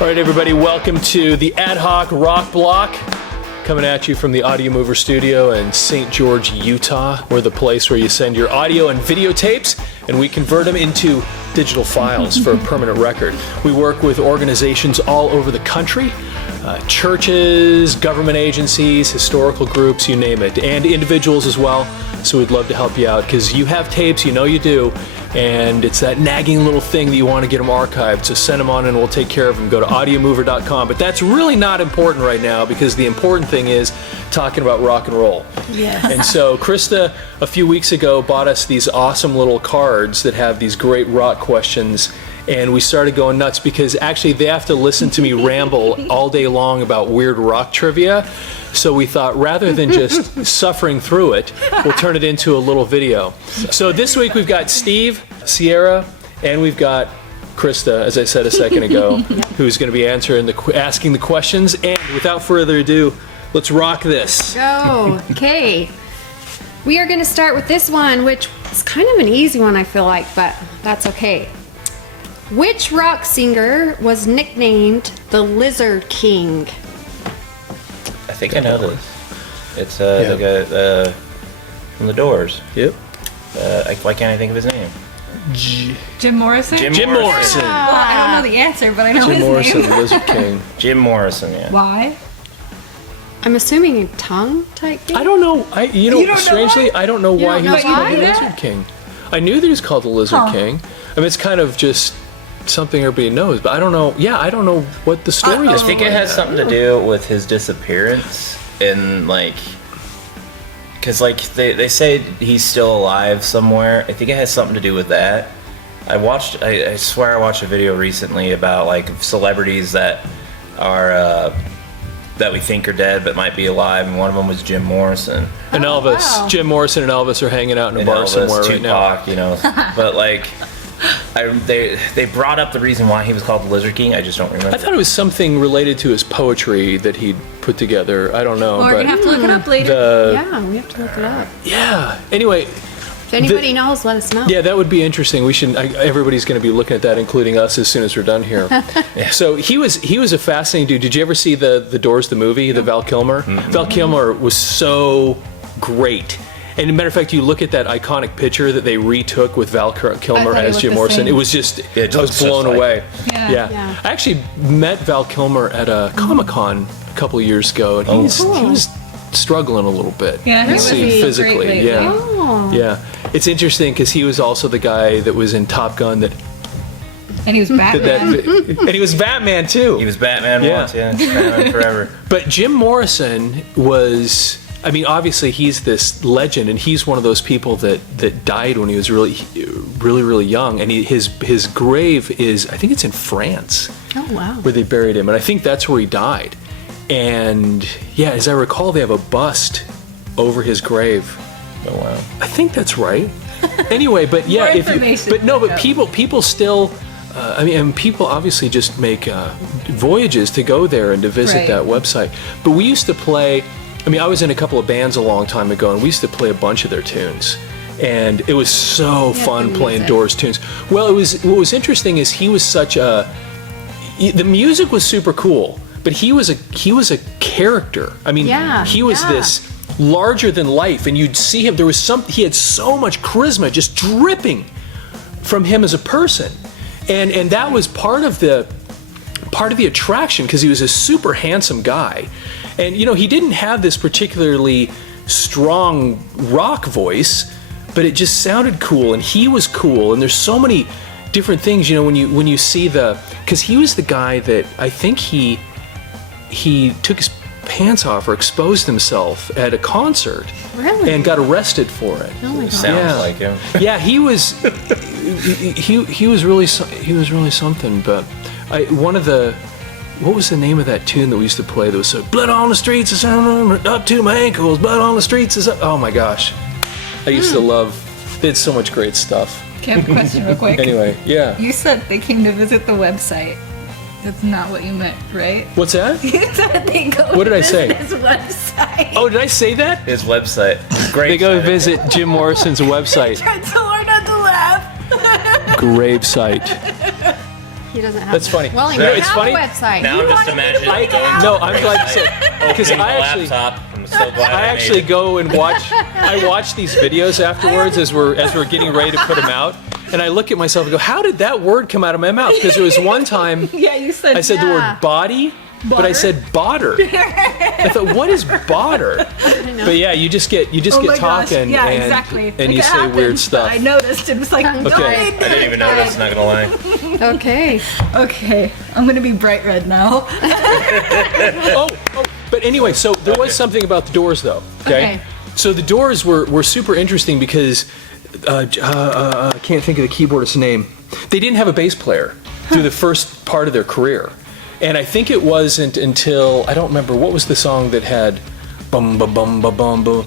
All right, everybody, welcome to the Ad-Hoc Rock Block. Coming at you from the Audio Mover studio in St. George, Utah. We're the place where you send your audio and videotapes, and we convert them into digital files for a permanent record. We work with organizations all over the country, churches, government agencies, historical groups, you name it, and individuals as well. So we'd love to help you out because you have tapes, you know you do, and it's that nagging little thing that you want to get them archived. So send them on and we'll take care of them. Go to audiomover.com. But that's really not important right now because the important thing is talking about rock and roll. Yes. And so Krista, a few weeks ago, bought us these awesome little cards that have these great rock questions. And we started going nuts because actually they have to listen to me ramble all day long about weird rock trivia. So we thought rather than just suffering through it, we'll turn it into a little video. So this week we've got Steve, Sierra, and we've got Krista, as I said a second ago, who's going to be asking the questions. And without further ado, let's rock this. Go. Okay. We are going to start with this one, which is kind of an easy one, I feel like, but that's okay. Which rock singer was nicknamed the Lizard King? I think I know this. It's the guy from The Doors. Yep. Why can't I think of his name? Jim Morrison? Jim Morrison. Well, I don't know the answer, but I know Jim his Morrison, name. the Lizard King. Jim Morrison, yeah. Why? I'm assuming a tongue type thing? I don't know. You don't know Strangely, why? I don't know why he don't was know called the why? Lizard King. I knew that he was called the Lizard King. I mean, it's kind of just something everybody knows, but I don't know. Yeah, I don't know what the story is. I think it has something to do with his disappearance and because they say he's still alive somewhere. I think it has something to do with that. I swear I watched a video recently about celebrities that are that we think are dead but might be alive, and one of them was Jim Morrison. And Elvis. Wow. Jim Morrison and Elvis are hanging out in a And bar Elvis, somewhere right now. Tupac, you know. But they brought up the reason why he was called the Lizard King. I just don't remember. I thought it was something related to his poetry that he'd put together. I don't know. We're but going to have to look it up later. Yeah, we have to look it up. yeah. Anyway, If anybody knows, let us know. yeah, that would be interesting. We should. Everybody's going to be looking at that, including us, as soon as we're done here. So he was a fascinating dude. Did you ever see the Doors, the movie, the Val Kilmer? Mm-hmm. Val Kilmer was so great. And as a matter of fact, you look at that iconic picture that they retook with Val Kilmer as Jim Morrison. It was just, I was blown away. Yeah. I actually met Val Kilmer at a Comic-Con a couple of years ago, and he was struggling a little bit. Yeah, he Let's was see, physically. great lately. Yeah, Oh. yeah. It's interesting because he was also the guy that was in Top Gun that And he was Batman. and he was Batman too. He was Batman once, yeah. Batman forever. But Jim Morrison was, I mean, obviously he's this legend, and he's one of those people that died when he was really young. And his grave is, I think it's in France. Oh, wow. Where they buried him, and I think that's where he died. And yeah, as I recall, they have a bust over his grave. Oh wow. I think that's right. Anyway, but yeah, More information. but people still. And people obviously just make voyages to go there and to visit Right. that website. But we used to play. I mean, I was in a couple of bands a long time ago, and we used to play a bunch of their tunes. And it was so fun the playing music. Doors tunes. Well, what was interesting is he was such a. The music was super cool, but he was a character. I mean, he was this larger than life, and you'd see him. He had so much charisma just dripping from him as a person, and that was part of the attraction because he was a super handsome guy, and he didn't have this particularly strong rock voice, but it just sounded cool, and he was cool, and there's so many different things when you see because he was the guy that I think he took his pants off or exposed himself at a concert. Really? And got arrested for it. Oh my God. Sounds like him. Yeah, he was really something. But what was the name of that tune that we used to play that was so blood on the streets is up to my ankles, blood on the streets is up. Oh my gosh, I used to love. They had so much great stuff. Okay, I have a question real quick. Anyway, yeah. You said they came to visit the website. That's not what you meant, right? What's that? You said they go What to did I say? visit his website. Oh, did I say that? His website. Great. They go visit Jim Morrison's website. Tried so hard not to laugh. Grave site. He doesn't have That's that. funny. Well, he No, might it's have funny. a website. Now I'm just imagining going No, I'm glad you said because opening I the actually. laptop. I'm so glad I actually go and watch. I watch these videos afterwards as we're getting ready to put them out, and I look at myself and go, "How did that word come out of my mouth?" Because there was one time Yeah, you said. I said the word body, but I said bodder. I thought, "What is bodder?" But yeah, you just get Oh my gosh. talking, Yeah, and, exactly. and Like, you it say happened, weird but stuff. I noticed it was like, Okay. I didn't even notice. Not gonna lie. Okay. Okay, I'm gonna be bright red now. Oh, but anyway, so there was something about the Doors, though. Okay. Okay. So the Doors were super interesting because I can't think of the keyboardist's name. They didn't have a bass player through the first part of their career, and I think it wasn't until I don't remember what was the song that had bum ba bum ba bum bum.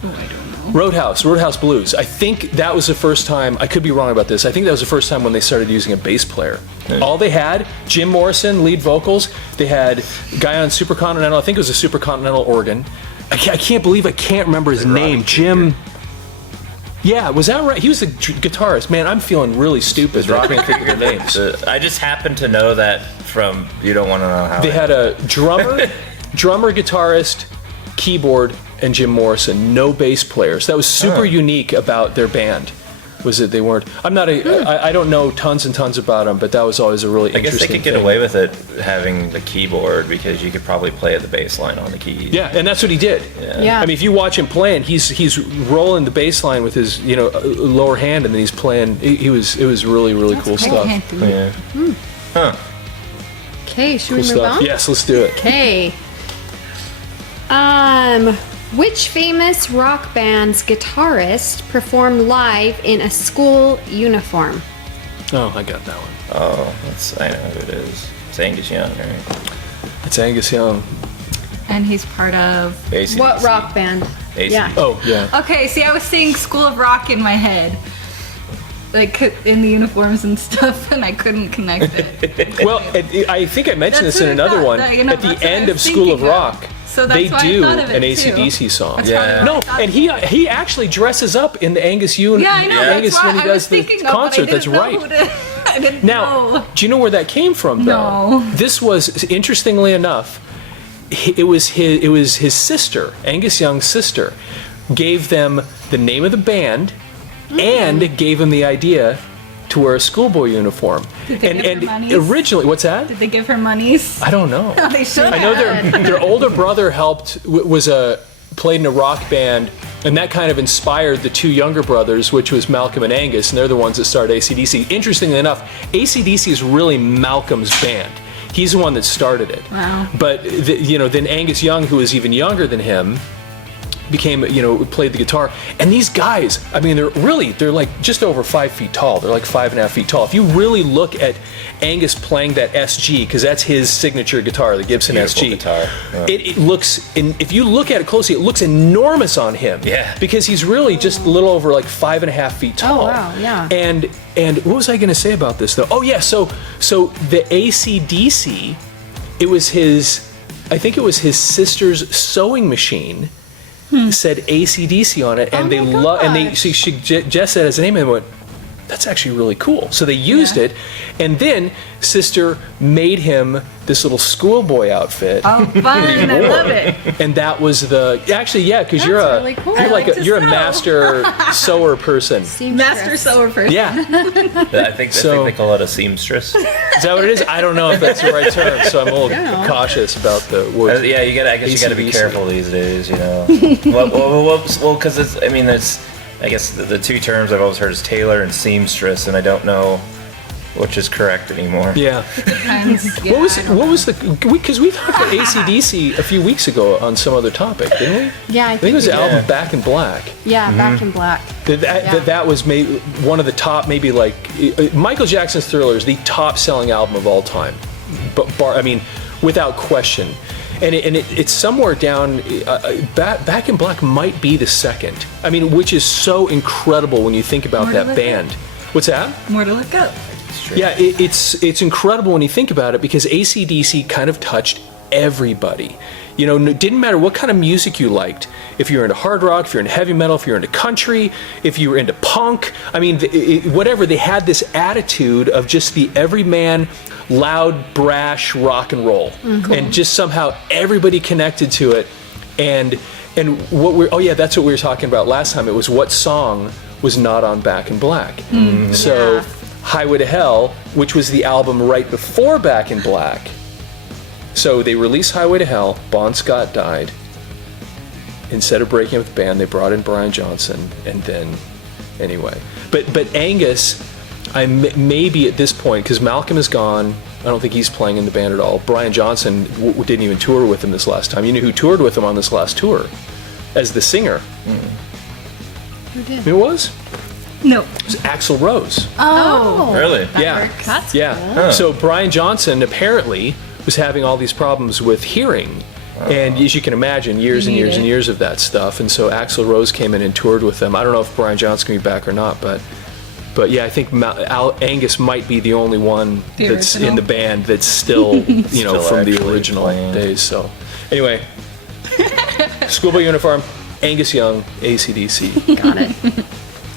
Roadhouse Blues. I think that was the first time. I could be wrong about this. I think that was the first time when they started using a bass player. All they had, Jim Morrison, lead vocals. They had a guy on Super Continental. I think it was a Super Continental organ. I can't believe I can't remember his name. Jim. Yeah, was that right? He was the guitarist. Man, I'm feeling really stupid. I can't think of their names. I just happen to know that from You Don't Want to Know How. They had a drummer, guitarist, keyboard, and Jim Morrison. No bass players. That was super unique about their band. Was that they weren't? I'm not I don't know tons and tons about them, but that was always a really I guess interesting they could get thing. away with it having the keyboard because you could probably play at the bass line on the keys. Yeah, and that's what he did. Yeah. I mean, if you watch him playing, he's rolling the bass line with his lower hand, and then he's playing. It was really cool stuff. Yeah. Huh. Okay, should Cool we move stuff. on? Yes, let's do it. Okay. Which famous rock band's guitarist performed live in a school uniform? Oh, I got that one. Oh, I know who it is. It's Angus Young, right? It's Angus Young. And he's part of. AC/DC. What rock band? AC/DC. Yeah. Oh, yeah. Okay, see, I was seeing School of Rock in my head. Like in the uniforms and stuff, and I couldn't connect it. Well, I think I mentioned That's this in what I another thought, one. that, At that's the what I end was of School of thinking of. Rock, So that's they why I do thought of it, an too. AC/DC song. That's Yeah. probably No, what I and he actually dresses up in the Angus Young. Yeah, I know. That's Angus why when he I does was the thinking of, but I concert. didn't That's know right. who to- I didn't Now, know. do you know where that came from, though? No. This was, interestingly enough, it was his sister, Angus Young's sister, gave them the name of the band and gave him the idea to wear a schoolboy uniform. Did they give her monies? Originally, what's that? Did they give her monies? I don't know. They should. I know their older brother played in a rock band, and that kind of inspired the two younger brothers, which was Malcolm and Angus, and they're the ones that started AC/DC. Interestingly enough, AC/DC is really Malcolm's band. He's the one that started it. Wow. But then Angus Young, who was even younger than him, played the guitar. And these guys, I mean, they're like just over 5 feet tall. They're like 5.5 feet tall. If you really look at Angus playing that SG, because that's his signature guitar, the Gibson Beautiful SG. guitar. Yeah. It looks, if you look at it closely, it looks enormous on him. Yeah. Because he's really just a little over like 5.5 feet tall. Oh, wow, yeah. And what was I going to say about this though? Oh yeah, so the AC/DC, I think it was his sister's sewing machine. Said AC/DC on it, and Oh they my love, and gosh. she just said as a name, and they went, that's actually really cool. So they used it, and then sister made him this little schoolboy outfit. Oh, fun! I love it. And that was because That's you're really cool. you're I like like to you're a sew. master sewer person. Master sewer person. Yeah, I think they call it a seamstress. is that what it is? I don't know if that's the right term, so I'm a little cautious about the word. Yeah, I guess you got to be AC/DC. careful these days, Well, because I guess the two terms I've always heard is tailor and seamstress, and I don't know which is correct anymore. Yeah. What was because we talked about AC/DC a few weeks ago on some other topic, didn't we? Yeah, I think it was we the did. album Back in Black. Yeah, Back in Black. That was maybe one of the top, maybe like Michael Jackson's Thriller is the top selling album of all time, but without question. And it's somewhere down. Back in Black might be the second. I mean, which is so incredible when you think about More to that look band. What's that? More to look up. Yeah, it's incredible when you think about it because AC/DC kind of touched everybody. You know, it didn't matter what kind of music you liked. If you're into hard rock, if you're into heavy metal, if you're into country, if you were into punk, I mean, whatever, they had this attitude of just the everyman, loud, brash rock and roll. And just somehow everybody connected to it. And what that's what we were talking about last time. It was what song was not on Back in Black. So Highway to Hell, which was the album right before Back in Black. So they released Highway to Hell, Bon Scott died. Instead of breaking up the band, they brought in Brian Johnson, and then, anyway. But Angus, maybe at this point, because Malcolm is gone, I don't think he's playing in the band at all. Brian Johnson didn't even tour with him this last time. You know who toured with him on this last tour? As the singer. Who did? Who it was? No. It was Axl Rose. Oh. Really? Yeah. That's Yeah. Cool. So Brian Johnson apparently was having all these problems with hearing. And as you can imagine, years and years and years of that stuff. And so Axl Rose came in and toured with them. I don't know if Brian Johnson can be back or not, but yeah, I think Angus might be the only one that's in the band that's still, Still from the actually original playing. days. So anyway, schoolboy uniform, Angus Young, AC/DC. Got it.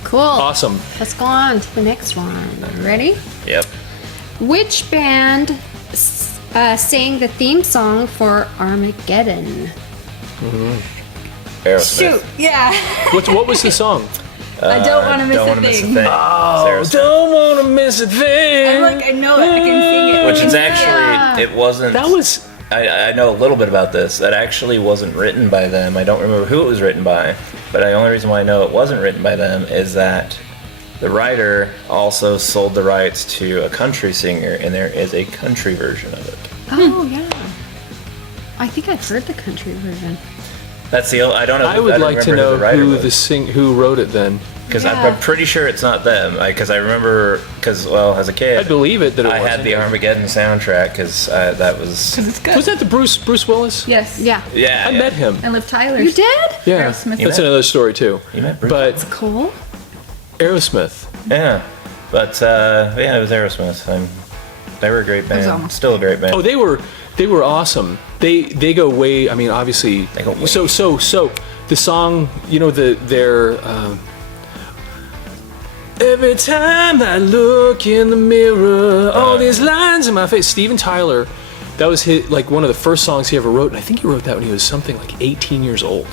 Cool. Awesome. Let's go on to the next one. Ready? Yep. Which band sang the theme song for Armageddon? Aerosmith. Shoot. Yeah. What was the song? I don't want to miss Don't a want to miss a thing. thing. Oh, It's Aerosmith. don't want to miss a thing. I'm like, I know it. I can sing it. Which is actually, it wasn't. That was. I know a little bit about this. That actually wasn't written by them. I don't remember who it was written by, but the only reason why I know it wasn't written by them is that the writer also sold the rights to a country singer, and there is a country version of it. Oh, yeah. I think I've heard the country version. That's the. I don't know. I would like to know who wrote it then. Because Yeah. I'm pretty sure it's not them. Because I remember, as a kid, I believe it that it I wasn't. had the Armageddon soundtrack because that was. Because it's good. Was that the Bruce Willis? Yes. Yeah. Yeah, I met him. And Liv Tyler. You did? Yeah, Aerosmith. You that's met- another story too. You met Bruce? But Cool. Aerosmith. Yeah, but it was Aerosmith. They were a great band. awesome. Still a great band. Oh, they were awesome. They go way. I mean, obviously. They go way. So the song, their. Every time I look in the mirror, all these lines in my face. Steven Tyler, that was one of the first songs he ever wrote, and I think he wrote that when he was something like 18 years old,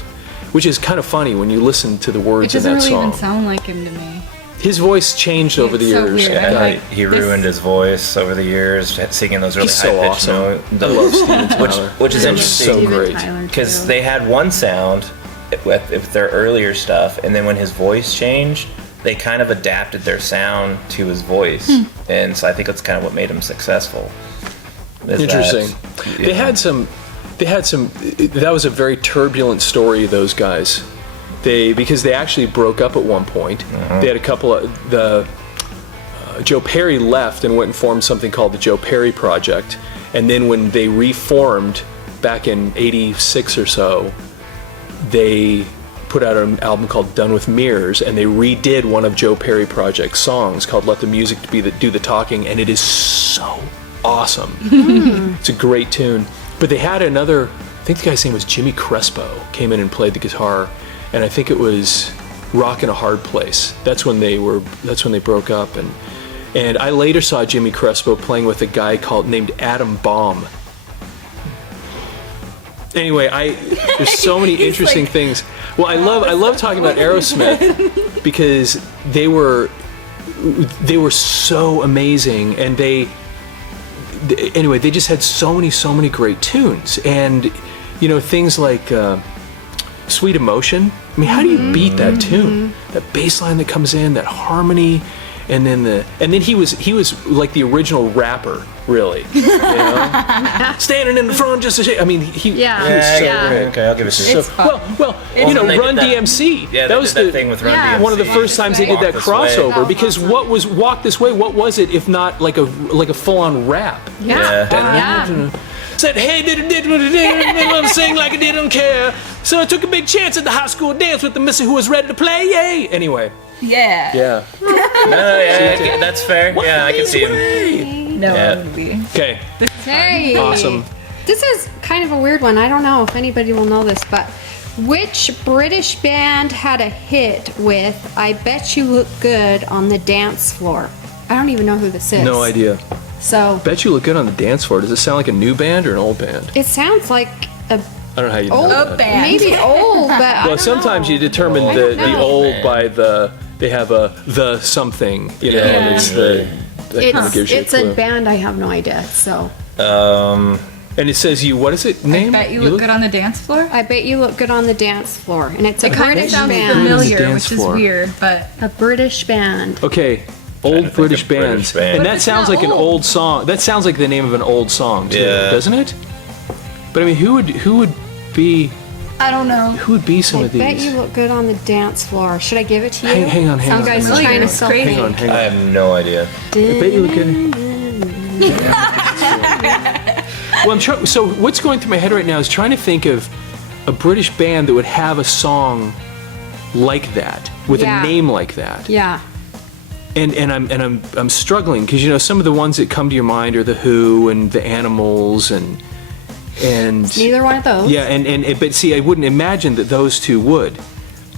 which is kind of funny when you listen to the It words of doesn't that really song. even sound like him to me. His voice changed over the It's so years. weird. Yeah, I'm Yeah. like- he ruined his voice over the years, singing those really He's so high-pitched awesome. notes. I love Steven Tyler. Which is They're interesting. so Steven great. Tyler, Because too. they had one sound with their earlier stuff, and then when his voice changed, they kind of adapted their sound to his voice, and so I think that's kind of what made him successful. is Interesting. that, They had some. That was a very turbulent story. Those guys, because they actually broke up at one point. They had a couple of Joe Perry left and went and formed something called the Joe Perry Project, and then when they reformed back in '86 or so, they put out an album called Done with Mirrors, and they redid one of Joe Perry Project's songs called Let the Music Do the Talking, and it is so awesome. It's a great tune. But they had another, I think the guy's name was Jimmy Crespo, came in and played the guitar, and I think it was Rockin' a Hard Place. That's when they broke up, and I later saw Jimmy Crespo playing with a guy named Adam Baum. Anyway, there's so many interesting things. Well, I love talking about Aerosmith because they were so amazing, and they just had so many great tunes, and things like Sweet Emotion. I mean, how do you beat that tune? That bass line that comes in, that harmony, and then he was like the original rapper, really. Standing in the front just to shake. I mean, he was so great. Okay, I'll give it to you. It's fun. Well, Well, they Run did that- DMC. Yeah, that was the the thing with Run Yeah. DMC. one of the first times they did Walk that This Way. crossover. Oh, Because awesome. what was Walk This Way? What was it if not like a full-on rap? Yeah. Yeah. Said, hey, didn't sing like I didn't care. So I took a big chance at the high school dance with the missy who was ready to play. Yay! Anyway, Yeah. yeah. That's fair. Yeah, I can see him. No, Yeah. it wouldn't be. Okay, Hey. awesome. This is kind of a weird one. I don't know if anybody will know this, but which British band had a hit with I Bet You Look Good on the Dance Floor? I don't even know who this is. No idea. So, Bet You Look Good on the Dance Floor. Does it sound like a new band or an old band? it sounds like a I don't know how you old know that. band. maybe old, but I Well, don't sometimes know. you determine I the don't know. old by they have the something, you know, and it's that kind of gives you a It's a clue. band. I have no idea. So, And it says what is it name? I bet you look good on the dance floor. I Bet You Look Good on the Dance Floor, and it's a It kind of British sounds band. familiar, Dance which is floor. weird, but A British band. Okay, Trying to old think British of British bands. band. And What that if it's sounds not like an old? old song. That sounds like the name of an old song too, Yeah. doesn't it? But I mean, who would be I don't know. some I of these? Bet You Look Good on the Dance Floor. Should I give it to you? Hang on, Some on, guys hang are on. trying to It's sell crazy. Hang on, hang I on. have no idea. I bet you look good. Well, I'm trying. So what's going through my head right now is trying to think of a British band that would have a song like that with Yeah. a name like that. Yeah. And I'm struggling because you know some of the ones that come to your mind are the Who and the Animals and Neither one of those. yeah and but see I wouldn't imagine that those two would.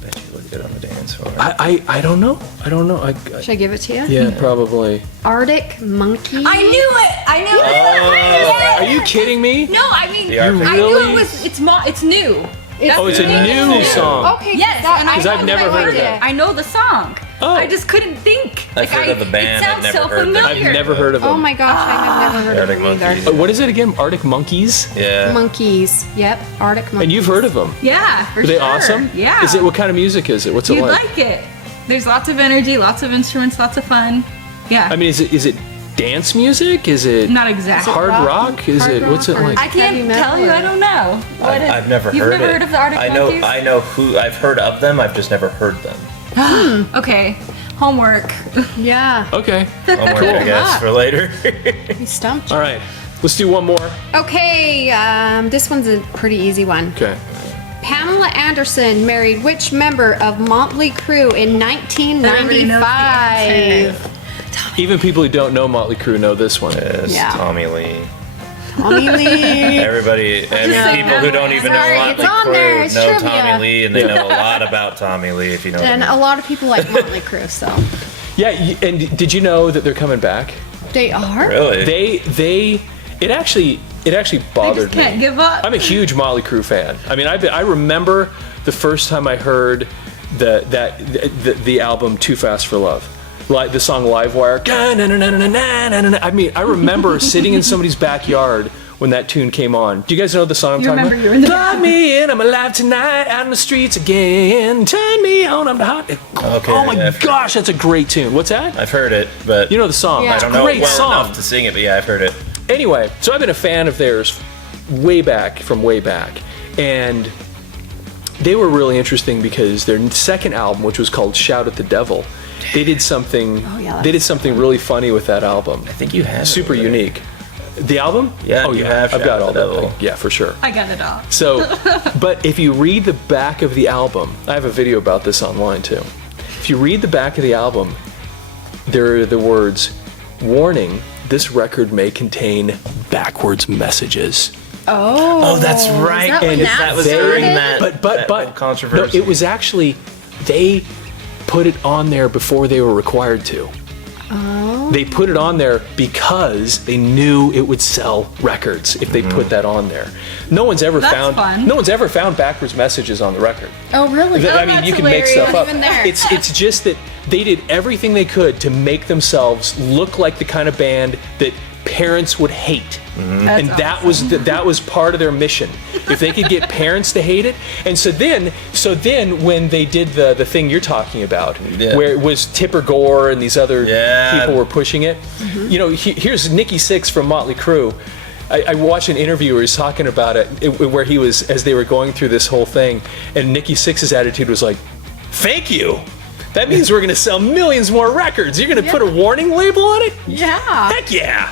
Bet you look good on the dance floor. I don't know. I don't know. Should I give it to you? Yeah, probably. Arctic Monkey. I knew it. I knew it. Are you kidding me? No, I mean, The Arctic I knew Really? it was. It's new. Oh, it's a new song. Okay. Yes, that- and I 'Cause know I've never the heard of idea. that. I know the song. Oh. I just couldn't think. I've heard of the band, It I've sounds never so heard them. familiar. I've never heard of them. Oh my gosh, I have never heard Arctic of them Monkeys. either. What is it again? Arctic Monkeys? Yeah. Monkeys. Yep. Arctic Monkeys. And you've heard of them? Yeah, for Are they sure. awesome? Yeah. Is it what kind of music is it? What's it You'd like? like it. There's lots of energy, lots of instruments, lots of fun. Yeah. I mean, is it dance music? Is it Not exactly. hard rock? Is Hard it what's it rock or- like? I can't Heavy metal tell you. or- I don't know. What is- I've never You've heard never it. heard of the Arctic I know. Monkeys? I know who. I've heard of them. I've just never heard them. Okay. Homework. Yeah. Okay. Homework, Cool. I guess, for later. You stumped. All right. Let's do one more. Okay. This one's a pretty easy one. Okay. Pamela Anderson married which member of Motley Crue in Everybody knows the 1995? Even people who don't know Motley Crue know this one. Yes, Yeah. Tommy Lee. Tommy Lee. Everybody, and know. people who don't even Sorry, know it's Motley on there, Crue it's know trivia. Tommy Lee, and they know a lot about Tommy Lee. If you know. And what I a mean. lot of people like Motley Crue, so Yeah. And did you know that they're coming back? they are. Really? It actually I bothered just can't me. give up. I'm a huge Motley Crue fan. I mean, I remember the first time I heard the album Too Fast for Love. Like the song Livewire. I mean, I remember sitting in somebody's backyard when that tune came on. Do you guys know the song I'm You talking remember about? you were in the Plug me in, I'm alive tonight, out in the streets again. Turn me on, I'm the hot. Okay, Oh my yeah, I've heard gosh, that's a great tune. What's that? I've heard it, but You know the song. Yeah. It's I a don't know great it well song. enough to sing it. But yeah, I've heard it. Anyway, so I've been a fan of theirs way back. And they were really interesting because their second album, which was called Shout at the Devil, they did something yeah, they did something really funny with that album. I think you have it Super over there. unique. The album? Yeah, oh you yeah, have I've got Shout all at the that Devil. thing. Yeah, for sure. I got it all. So, but if you read the back of the album, I have a video about this online too. If you read the back of the album, there are the words, "Warning, this record may contain backwards messages." Oh, that's right. Is that when And that was they- during started? that. But whole controversy. No, it was actually they put it on there before they were required to. Oh. They put it on there because they knew it would sell records if they put that on there. No one's ever That's found fun. no one's ever found backwards messages on the record. Oh, really? I mean, that's you can make hilarious. stuff up. Not even there. It's just that they did everything they could to make themselves look like the kind of band that parents would hate. That's And that was part of their mission. If they could get parents to hate it, and so then when they did the thing you're talking about, Yeah. where it was Tipper Gore and these other Yeah. people were pushing it, you know, here's Nikki Sixx from Motley Crue. I watched an interview where he was talking about it, where he was as they were going through this whole thing, and Nikki Sixx's attitude was like, "Thank you. That means we're going to sell millions more records. You're going to put a warning label on it? Yeah. Heck yeah.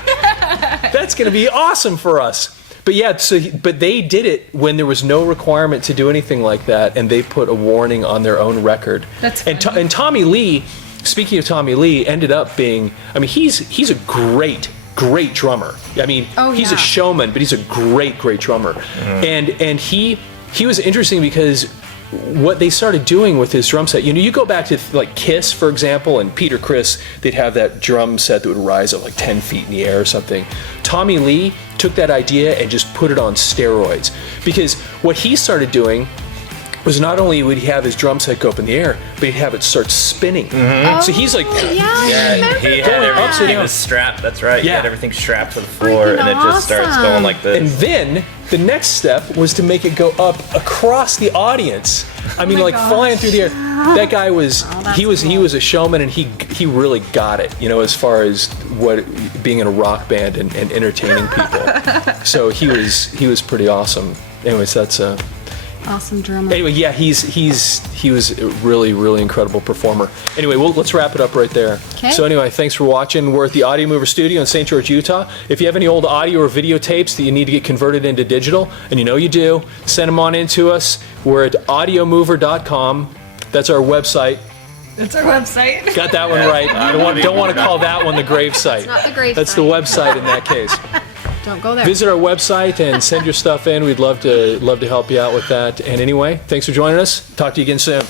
That's going to be awesome for us." But yeah, but they did it when there was no requirement to do anything like that, and they put a warning on their own record. That's and funny. Tommy Lee, speaking of Tommy Lee, ended up being, I mean, he's a great great drummer. I mean, he's a showman, but he's a great drummer. And he was interesting because what they started doing with his drum set, you go back to like Kiss, for example, and Peter Criss, they'd have that drum set that would rise up like 10 feet in the air or something. Tommy Lee took that idea and just put it on steroids, because what he started doing was not only would he have his drum set go up in the air, but he'd have it start spinning. So he's like, he had everything. He was strapped. That's right. He had everything strapped to the floor, and it just starts going like this. And then the next step was to make it go up across the audience. I mean, like flying through the air. That guy was he was a showman, and he really got it. As far as what being in a rock band and entertaining people. So he was pretty awesome. Anyways, that's awesome drummer. Anyway, yeah, he was a really incredible performer. Anyway, let's wrap it up right there. Okay. So anyway, thanks for watching. We're at the Audio Mover Studio in St. George, Utah. If you have any old audio or videotapes that you need to get converted into digital, and you do, send them on in to us. We're at audiomover.com. That's our website. That's our website. Got that one right. Don't want to call that one the grave site. It's not the grave That's site. the website in that case. Don't go there. Visit our website and send your stuff in. We'd love to help you out with that. And anyway, thanks for joining us. Talk to you again soon.